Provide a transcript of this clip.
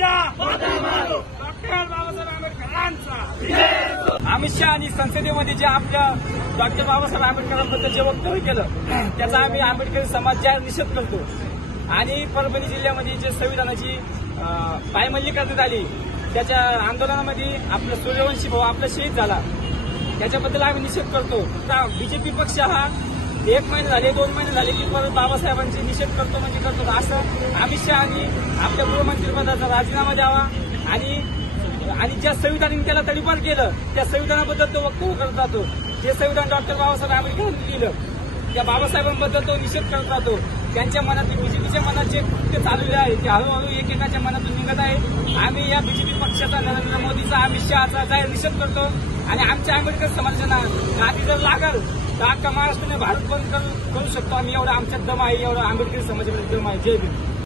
Shah doctor Babasaheb आंबेडकरांचा। अमित शहा आणि संसदेमध्ये जे आपल्या डॉक्टर बाबासाहेब आंबेडकरांबद्दल जे वक्तव्य केलं त्याचा आम्ही आंबेडकरी समाज जाहीर निषेध करतो। आणि परभणी जिल्ह्यामध्ये जे संविधानाची पायमल्ली करण्यात आली त्याच्या आंदोलनामध्ये आपला सूर्यवंशी भाऊ आपला शहीद झाला त्याच्याबद्दल आम्ही निषेध करतो। बीजेपी पक्ष हा 1 महिने झाले 2 महिने झाले की परत बाबासाहेबांची निषेध करतो म्हणजे करतो असं अमित शहानी आपल्या गृहमंत्रीपदाचा राजीनामा द्यावा आणि ज्या संविधानाने त्याला तडीपार केलं त्या संविधानाबद्दल तो वक्तव्य करत राहतो। जे संविधान डॉक्टर बाबासाहेब आंबेडकरांनी लिहिलं त्या बाबासाहेबांबद्दल तो निषेध करत राहतो। त्यांच्या मनातून बीजेपीच्या मनात जे कृत्य चाललेले आहे ते हळूहळू एकेकाच्या मनातून निघत आहे। आम्ही या बीजेपी पक्षाचा नरेंद्र मोदीचा अमित शहाचा जाहीर निषेध करतो आणि आमच्या आंबेडकर समाजाला गादी जर लागल तर अख्खा महाराष्ट्राने भारत बंद करू शकतो आम्ही। एवढा आमच्यात दम आहे, एवढा आंबेडकरी समाजामध्ये दम आहे। जय भीम।